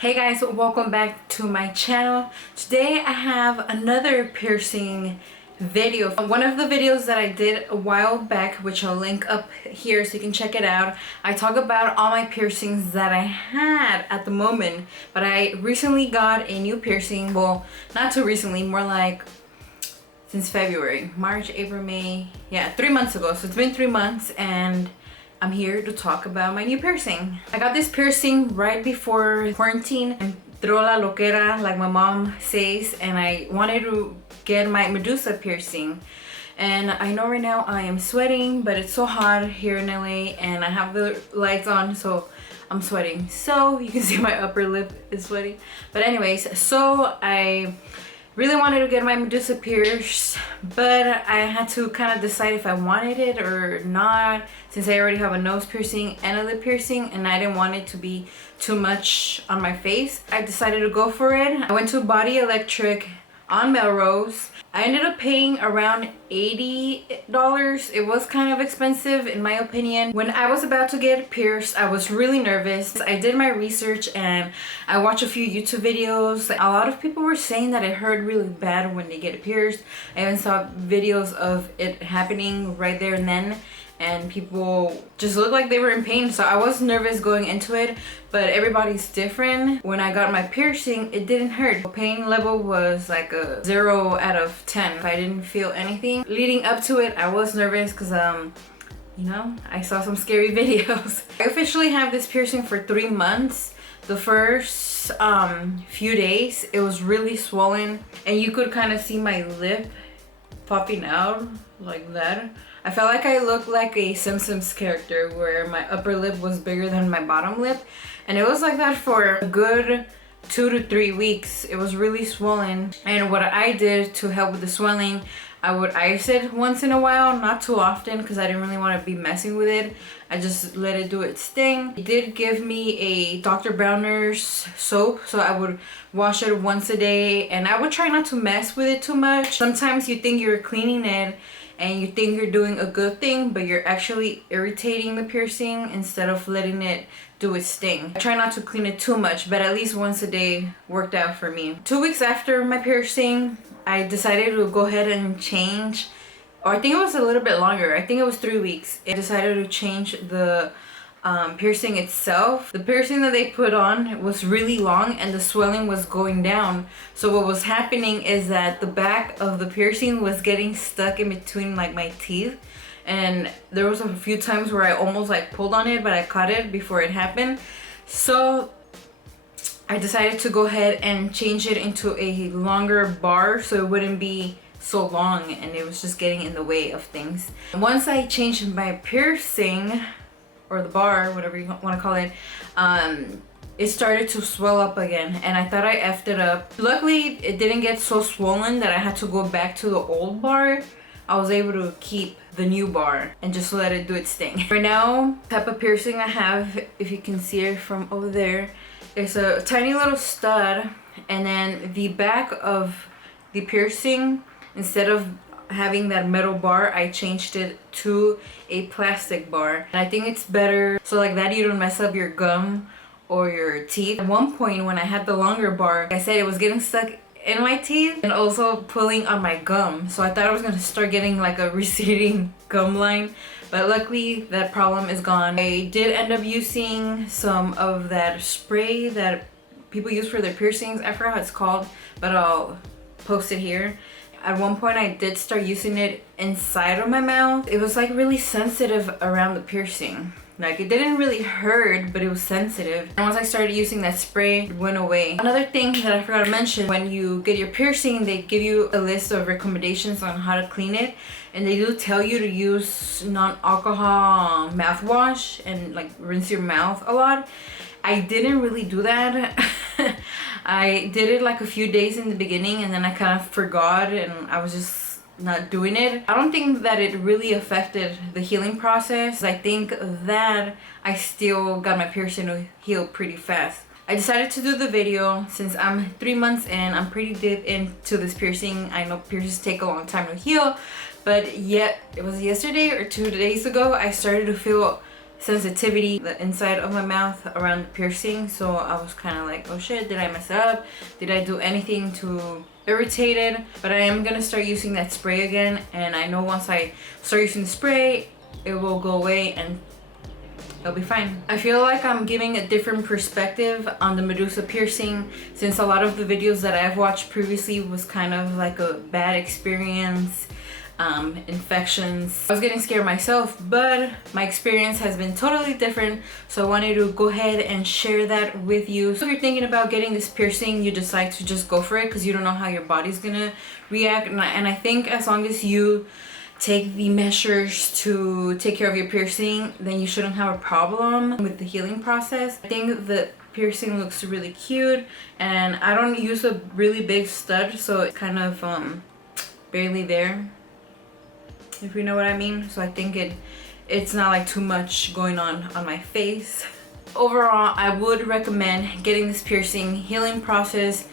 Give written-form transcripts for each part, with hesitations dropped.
Hey guys, welcome back to my channel. Today I have another piercing video. One of the videos that I did a while back, which I'll link up here so you can check it out. I talk about all my piercings that I had at the moment, but I recently got a new piercing. Well, not too recently, more like since February, March, April, May. Yeah, 3 months ago. So it's been 3 months and I'm here to talk about my new piercing. I got this piercing right before quarantine and throw la loquera, like my mom says, and I wanted to get my Medusa piercing. And I know right now I am sweating, but it's so hot here in LA and I have the lights on, so I'm sweating. So you can see my upper lip is sweaty. But anyways, so I really wanted to get my Medusa pierced, but I had to kind of decide if I wanted it or not, since I already have a nose piercing and a lip piercing and I didn't want it to be too much on my face. I decided to go for it. I went to Body Electric on Melrose. I ended up paying around $80. It was kind of expensive in my opinion. When I was about to get pierced, I was really nervous. I did my research and I watched a few YouTube videos. A lot of people were saying that it hurt really bad when they get pierced. I even saw videos of it happening right there and then, and people just looked like they were in pain. So I was nervous going into it, but everybody's different. When I got my piercing, it didn't hurt. The pain level was like a 0 out of 10. I didn't feel anything. Leading up to it, I was nervous because you know, I saw some scary videos. I officially have this piercing for 3 months. The first few days, it was really swollen and you could kind of see my lip popping out like that. I felt like I looked like a Simpsons character where my upper lip was bigger than my bottom lip, and it was like that for a good 2 to 3 weeks. It was really swollen, and what I did to help with the swelling, I would ice it once in a while, not too often because I didn't really want to be messing with it. I just let it do its thing. It did give me a Dr. Bronner's soap, so I would wash it once a day and I would try not to mess with it too much. Sometimes you think you're cleaning it and you think you're doing a good thing, but you're actually irritating the piercing instead of letting it do its thing. I try not to clean it too much, but at least once a day worked out for me. 2 weeks after my piercing, I decided to go ahead and change, or I think it was a little bit longer. I think it was 3 weeks. I decided to change the piercing itself. The piercing that they put on was really long and the swelling was going down. So what was happening is that the back of the piercing was getting stuck in between like my teeth, and there was a few times where I almost like pulled on it, but I caught it before it happened. So I decided to go ahead and change it into a longer bar so it wouldn't be so long and it was just getting in the way of things. Once I changed my piercing, or the bar, whatever you want to call it, it started to swell up again and I thought I effed it up. Luckily, it didn't get so swollen that I had to go back to the old bar. I was able to keep the new bar and just let it do its thing. Right now, the type of piercing I have, if you can see it from over there, it's a tiny little stud, and then the back of the piercing, instead of having that metal bar, I changed it to a plastic bar. And I think it's better so like that you don't mess up your gum or your teeth. At one point when I had the longer bar, like I said, it was getting stuck in my teeth and also pulling on my gum. So I thought I was gonna start getting like a receding gum line, but luckily that problem is gone. I did end up using some of that spray that people use for their piercings. I forgot what it's called, but I'll post it here. At one point I did start using it inside of my mouth. It was like really sensitive around the piercing. Like it didn't really hurt, but it was sensitive. And once I started using that spray, it went away. Another thing that I forgot to mention, when you get your piercing, they give you a list of recommendations on how to clean it. And they do tell you to use non-alcohol mouthwash and like rinse your mouth a lot. I didn't really do that. I did it like a few days in the beginning and then I kind of forgot and I was just not doing it. I don't think that it really affected the healing process. I think that I still got my piercing to heal pretty fast. I decided to do the video since I'm 3 months in. I'm pretty deep into this piercing. I know piercings take a long time to heal, but yet it was yesterday or 2 days ago I started to feel sensitivity the inside of my mouth around the piercing, so I was kind of like, oh shit, did I mess it up? Did I do anything to irritate it? But I am gonna start using that spray again, and I know once I start using the spray it will go away and it'll be fine. I feel like I'm giving a different perspective on the Medusa piercing, since a lot of the videos that I've watched previously was kind of like a bad experience, infections. I was getting scared myself, but my experience has been totally different, so I wanted to go ahead and share that with you. So if you're thinking about getting this piercing, you decide to just go for it because you don't know how your body's gonna react, and I think as long as you take the measures to take care of your piercing, then you shouldn't have a problem with the healing process. I think the piercing looks really cute, and I don't use a really big stud, so it's kind of barely there, if you know what I mean. So I think it's not like too much going on my face. Overall, I would recommend getting this piercing. Healing process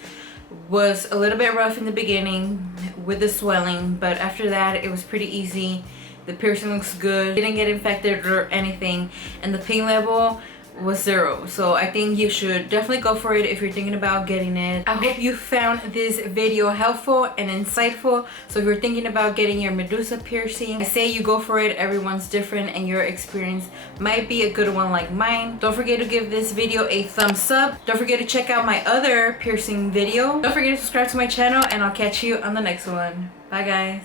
was a little bit rough in the beginning with the swelling, but after that it was pretty easy. The piercing looks good, didn't get infected or anything, and the pain level was 0. So I think you should definitely go for it if you're thinking about getting it. I hope you found this video helpful and insightful. So if you're thinking about getting your Medusa piercing, I say you go for it. Everyone's different and your experience might be a good one like mine. Don't forget to give this video a thumbs up. Don't forget to check out my other piercing video. Don't forget to subscribe to my channel, and I'll catch you on the next one. Bye guys.